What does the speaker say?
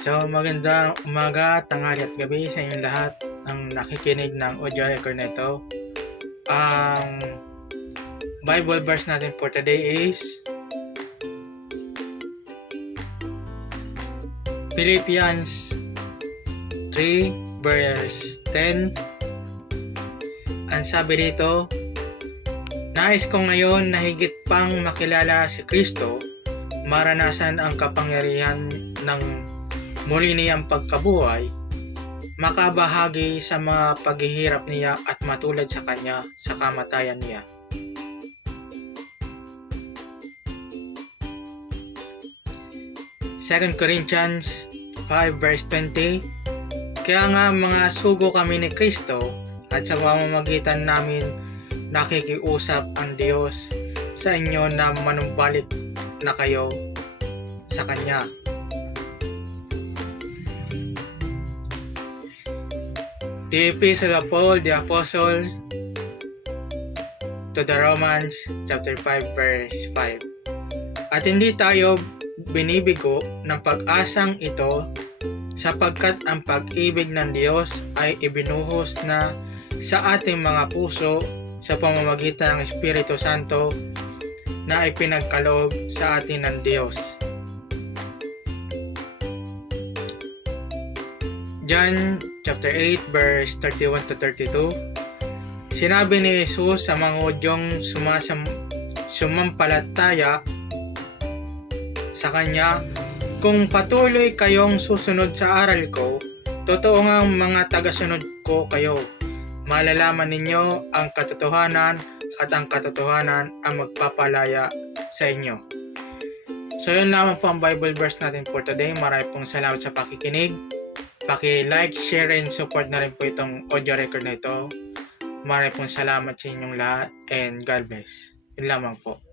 So, magandang umaga, tanghali at gabi sa inyong lahat ang nakikinig ng audio record na ito. Ang Bible verse natin for today is Philippians 3 verse 10. Ang sabi dito, nais ko ngayon na higit pang makilala si Kristo, maranasan ang kapangyarihan ng muli niyang pagkabuhay, makabahagi sa mga paghihirap niya at matulad sa kanya sa kamatayan niya. Second Corinthians 5 verse 20. Kaya nga mga sugo kami ni Kristo at sa pamamagitan namin nakikiusap ang Diyos sa inyo na manumbalik na kayo sa Kanya. The Epistle of Paul, the Apostle to the Romans, chapter 5, verse 5. At hindi tayo binibigo ng pag-asang ito sapagkat ang pag-ibig ng Diyos ay ibinuhos na sa ating mga puso sa pamamagitan ng Espiritu Santo na ipinagkaloob sa atin ng Diyos. John chapter 8 verse 31 to 32. Sinabi ni Jesus sa mga Hudyong sumampalataya sa Kanya, kung patuloy kayong susunod sa aral ko, totoo ngang mga tagasunod ko kayo. Malalaman ninyo ang katotohanan at ang katotohanan ang magpapalaya sa inyo. So yun lamang po ang Bible verse natin for today. Maraming pong salamat sa pakikinig. Paki-like, share, and support na rin po itong audio record na ito. Maraming pong salamat sa inyong lahat and God bless. Yun lamang po.